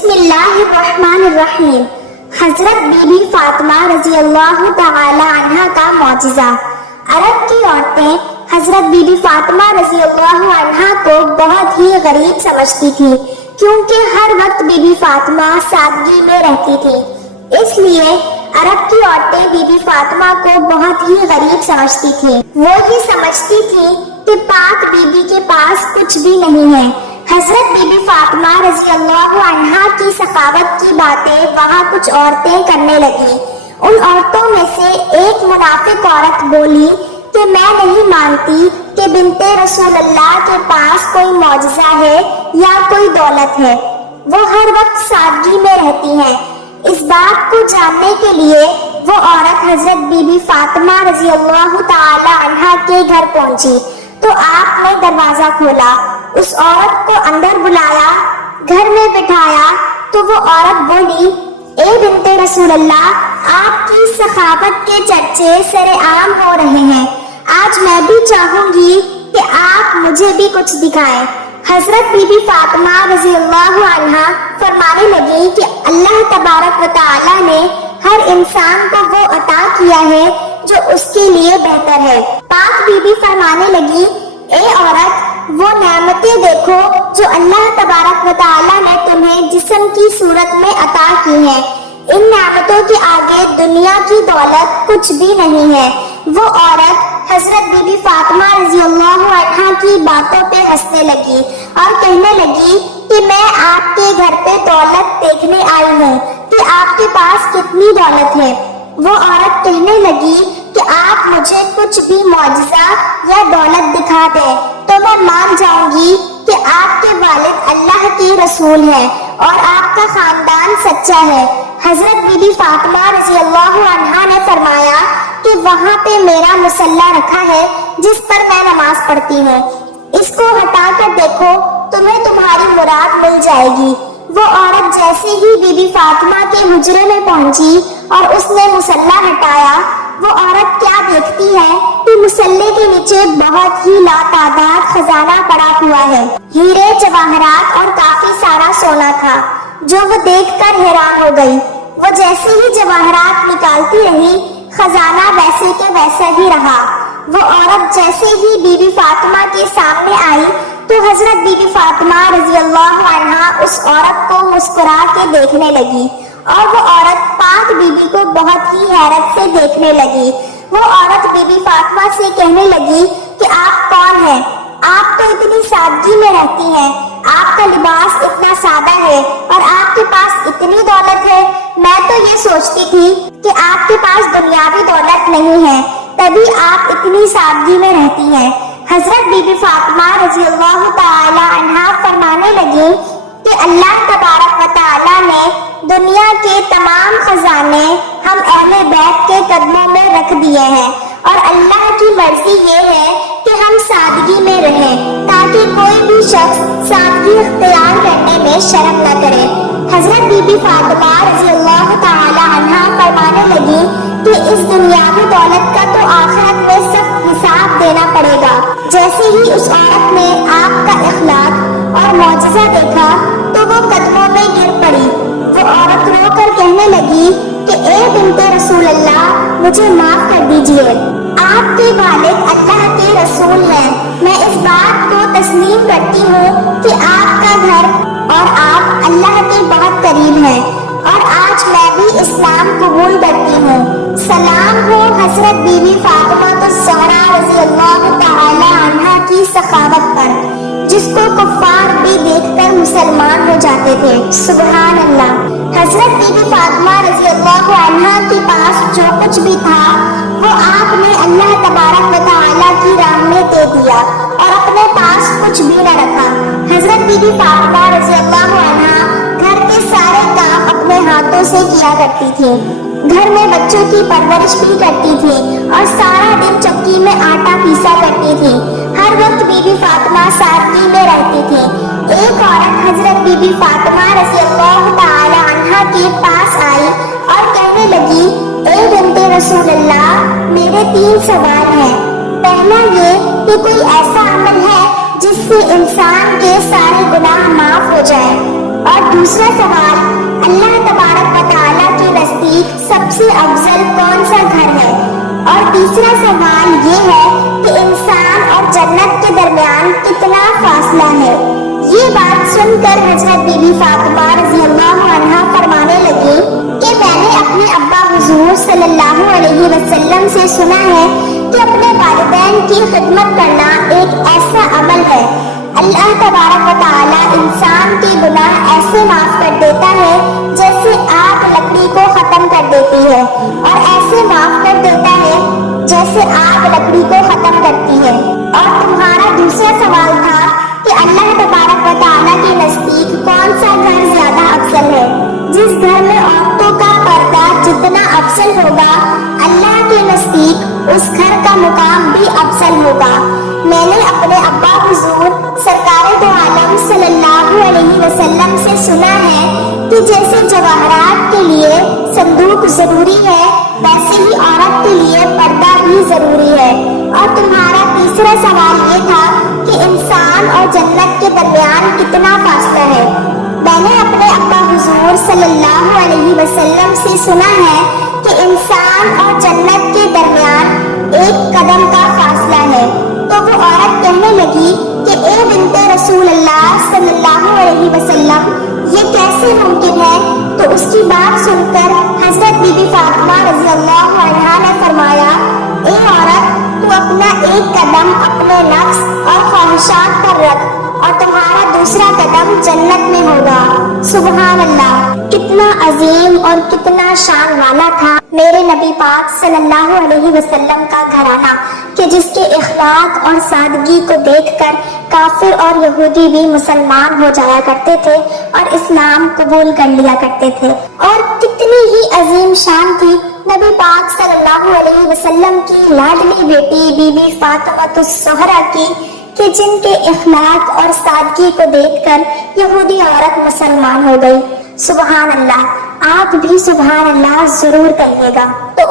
بسم اللہ الرحمن الرحیم۔ حضرت بی بی فاطمہ رضی اللہ تعالی عنہ کا معجزہ۔ عرب کی عورتیں حضرت بی بی فاطمہ رضی اللہ عنہ کو بہت ہی غریب سمجھتی تھی، کیونکہ ہر وقت بی بی فاطمہ سادگی میں رہتی تھی۔ اس لیے عرب کی عورتیں بی بی فاطمہ کو بہت ہی غریب سمجھتی تھی۔ وہ یہ سمجھتی تھی کہ پاک بی بی کے پاس کچھ بھی نہیں ہے۔ حضرت بی بی فاطمہ رضی اللہ عنہا کی سخاوت کی باتیں وہاں کچھ عورتیں کرنے لگی۔ ان عورتوں میں سے ایک منافق عورت بولی کہ میں نہیں مانتی کہ بنت رسول اللہ کے پاس کوئی معجزہ ہے یا کوئی دولت ہے، وہ ہر وقت سادگی میں رہتی ہیں۔ اس بات کو جاننے کے لیے وہ عورت حضرت بی بی فاطمہ رضی اللہ تعالی عنہا کے گھر پہنچی تو آپ نے دروازہ کھولا، اس عورت کو اندر بلایا، گھر میں بٹھایا تو وہ عورت بولی، اے بنت رسول اللہ، آپ کی سخاوت کے چرچے سرے عام ہو رہے ہیں، آج میں بھی چاہوں گی کہ آپ مجھے بھی کچھ دکھائیں۔ حضرت بی بی فاطمہ رضی اللہ عنہا فرمانے لگی کہ اللہ تبارک و تعالی نے ہر انسان کو وہ عطا کیا ہے جو اس کے لیے بہتر ہے۔ پاک بی بی فرمانے لگی، اے عورت، وہ نعمتیں دیکھو جو اللہ تبارک و تعالی نے تمہیں جسم کی صورت میں عطا کی ہیں، ان نعمتوں کے آگے دنیا کی دولت کچھ بھی نہیں ہے۔ وہ عورت حضرت بی بی فاطمہ رضی اللہ عنہا کی باتوں پہ ہنسنے لگی اور کہنے لگی کہ میں آپ کے گھر پہ دولت دیکھنے آئی ہوں کہ آپ کے پاس کتنی دولت ہے۔ وہ عورت کہنے لگی کہ آپ مجھے کچھ بھی معجزہ یا دولت دکھا دیں تو میں مان جاؤں گی کہ آپ کے والد اللہ کے رسول ہیں اور آپ کا خاندان سچا ہے۔ حضرت بی بی فاطمہ رضی اللہ عنہا نے فرمایا کہ وہاں پہ میرا مصلی رکھا ہے جس پر میں نماز پڑھتی ہوں، اس کو ہٹا کر دیکھو، تمہیں تمہاری مراد مل جائے گی۔ وہ عورت جیسے ہی بی بی فاطمہ کے حجرے میں پہنچی اور اس نے مصلی ہٹایا، وہ عورت کیا دیکھتی ہے کہ مصلی کے نیچے بہت ہی لاتعداد خزانہ پڑا ہوا ہے، ہیرے جواہرات اور کافی سارا سونا تھا، جو وہ دیکھ کر حیران ہو گئی۔ وہ جیسے ہی جواہرات نکالتی رہی، خزانہ ویسے کے ویسا ہی رہا۔ وہ عورت جیسے ہی بی بی فاطمہ کے سامنے آئی تو حضرت بی بی فاطمہ رضی اللہ عنہا اس عورت کو مسکرا کے دیکھنے لگی اور وہ عورت پاک بی بی کو بہت ہی حیرت سے دیکھنے لگی۔ وہ عورت بی بی فاطمہ سے کہنے لگی کہ آپ کون ہیں؟ آپ تو اتنی سادگی میں رہتی ہیں، آپ کا لباس اتنا سادہ ہے اور آپ کے پاس اتنی دولت ہے، میں تو یہ سوچتی تھی کہ آپ کے پاس دنیاوی دولت نہیں ہے، تبھی آپ اتنی سادگی میں رہتی ہیں۔ حضرت بی بی فاطمہ رضی اللہ تعالی عنہا فرمانے لگی کہ اللہ تبارک و تعالی نے دنیا کے تمام خزانے ہم اہل بیت کے قدموں میں رکھ دیے ہیں اور اللہ کی مرضی یہ ہے کہ ہم سادگی میں رہیں تاکہ کوئی بھی شخص سادگی اختیار کرنے میں شرم نہ کرے۔ حضرت بی بی فاطمہ رضی اللہ تعالی عنہا فرمانے لگی کہ اس دنیاوی دولت کا تو آخرت میں سخت حساب دینا پڑے گا۔ جیسے ہی اس عورت نے آپ کا اخلاق اور معجزہ دیکھا تو وہ قدموں میں گر پڑی۔ وہ عورت رو کر کہنے لگی کہ اے بنت رسول اللہ، مجھے معاف کر دیجئے، آپ کے والد اللہ کے رسول ہیں، میں اس بات کو تسلیم کرتی ہوں کہ آپ کا گھر اور آپ اللہ کے بہت قریب ہیں اور آج میں بھی اسلام قبول کرتی ہوں۔ سلام ہو حضرت بی بی فاطمہ الزہرا رضی اللہ تعالی عنہا کی سخاوت پر، جس کو کفار بھی دیکھ کر مسلمان ہو جاتے تھے۔ سبحان اللہ۔ حضرت بی بی فاطمہ رضی اللہ عنہا کے پاس جو کچھ بھی تھا وہ آپ نے اللہ تبارک و تعالی کی راہ میں دے دیا اور اپنے پاس کچھ بھی نہ رکھا۔ حضرت بی بی فاطمہ رضی اللہ عنہا گھر کے سارے کام اپنے ہاتھوں سے کیا کرتی تھی، گھر میں بچوں کی پرورش بھی کرتی تھی اور سارا دن چکی میں آٹا پیسا کرتی تھی۔ ہر وقت بی بی فاطمہ سادگی میں رہتی تھی۔ ایک عورت حضرت بی بی فاطمہ رضی اللہ تعالی عنہا کے پاس آئی اور کہنے لگی، اے بنت رسول اللہ، میرے 3 سوال ہیں۔ پہلا یہ کہ کوئی ایسا عمل ہے جس سے انسان کے سارے گناہ معاف ہو جائے؟ اور دوسرا سوال، اللہ تبارک و تعالیٰ کے نزدیک سب سے افضل کون سا گھر ہے؟ اور تیسرا سوال یہ ہے کہ انسان اور جنت کے درمیان کتنا فاصلہ ہے؟ یہ بات سن کر حضرت بی بی فاطمہ رضی اللہ عنہا فرمانے لگی کہ میں نے اپنے ابا حضور صلی اللہ علیہ وسلم سے سنا ہے کہ اپنے والدین کی خدمت کرنا ایک ایسا عمل ہے، اللہ تبارک و تعالیٰ انسان کے گناہ ایسے معاف کر دیتا ہے جیسے آگ لکڑی کو ختم کر دیتی ہے، اور ایسے معاف کر دیتا ہے جیسے آگ لکڑی کو ختم کرتی ہے۔ اور تمہارا دوسرا سوال تھا کہ اللہ تبارک و تعالیٰ کے نزدیک کون سا گھر زیادہ افضل ہے؟ جس گھر میں عورتوں کا پردہ جتنا افضل ہوگا، اللہ کے نزدیک اس گھر کا مقام بھی افضل ہوگا۔ میں نے اپنے ابا حضور سرکار دو عالم صلی اللہ علیہ وسلم سے سنا ہے کہ جیسے جواہرات کے لیے صندوق ضروری ہے، ویسے ہی عورت کے لیے پردہ بھی ضروری ہے۔ اور تمہارا تیسرا سوال یہ تھا کہ انسان اور جنت کے درمیان کتنا فاصلہ ہے۔ میں نے اپنے ابا حضور صلی اللہ علیہ وسلم سے سنا ہے کہ انسان اور جنت کے درمیان ایک قدم کا فاصلہ ہے۔ تو وہ عورت کہنے لگی کہ اے بنت رسول اللہ صلی اللہ علیہ وسلم، یہ کیسے ممکن ہے؟ تو اس کی بات سن کر حضرت بی بی فاطمہ رضی اللہ عنہا نے فرمایا، اے عورت، تو اپنا ایک قدم اپنے نفس اور خواہشات پر رکھ اور تمہارا دوسرا قدم جنت میں ہوگا۔ سبحان اللہ، کتنا عظیم اور کتنا شان والا تھا میرے نبی پاک صلی اللہ علیہ وسلم کا گھرانہ کہ جس کے اخلاق اور سادگی کو دیکھ کر کافر اور یہودی بھی مسلمان ہو جایا کرتے تھے اور اسلام قبول کر لیا کرتے تھے۔ اور کتنی ہی عظیم شان تھی نبی پاک صلی اللہ علیہ وسلم کی لاڈلی بیٹی بی بی فاطمہ الزہرا کی کہ جن کے اخلاق اور سادگی کو دیکھ کر یہودی عورت مسلمان ہو گئی۔ سبحان اللہ، آپ بھی سبحان اللہ ضرور کہیے گا۔ تو